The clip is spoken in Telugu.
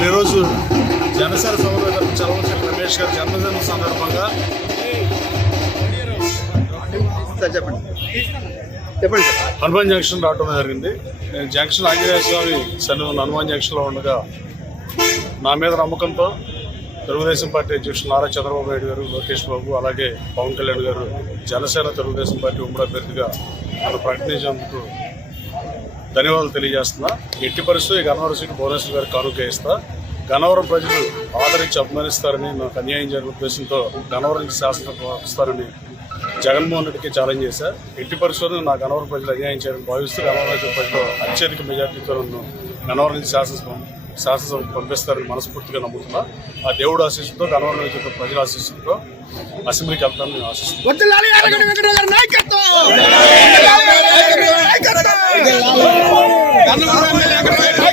నేను ఈరోజు జనసేన సభలో చలవచల రమేష్ గారి జన్మదినం సందర్భంగా చెప్పండి. చెప్పండి హనుమాన్ జంక్షన్ రావడం జరిగింది. నేను జంక్షన్ ఆంజనేయ స్వామి సన్నిధిలో హనుమాన్ జంక్షన్లో ఉండగా నా మీద నమ్మకంతో తెలుగుదేశం పార్టీ అధ్యక్షులు నారా చంద్రబాబు నాయుడు గారు లోకేష్ బాబు అలాగే పవన్ కళ్యాణ్ గారు జనసేన తెలుగుదేశం పార్టీ ఉమ్మడి అభ్యర్థిగా నన్ను ప్రకటించేందుకు ధన్యవాదాలు తెలియజేస్తున్నా. ఎట్టి పరిస్థితులు ఈ గన్నవరం సీటు భువనేశ్వర్ గారికి కానుక ఇస్తా గన్నవరం ప్రజలు ఆదరించి అభిమానిస్తారని నాకు అన్యాయం జరిగిన ఉద్దేశంతో గన్నవరం నుంచి శాసనం వస్తారని జగన్మోహన్ రెడ్డికి ఛాలెంజ్ చేశా. ఎట్టి పరిస్థితుల్లో నా గన్నవరం ప్రజలు అన్యాయం చేయాలని భావిస్తూ గన్నవరం ప్రజలు అత్యధిక మెజార్టీతో నన్ను గన్నవరం నుంచి శాసనసభ శాసనసభకు పంపిస్తారని మనస్ఫూర్తిగా నమ్ముతున్నా. ఆ దేవుడు ఆశీస్సుతో గన్నవరం నుంచి ప్రజల ఆశీస్సుతో అసెంబ్లీకి వెళ్తానని నేను ఆశిస్తున్నాను. వద్దులాలి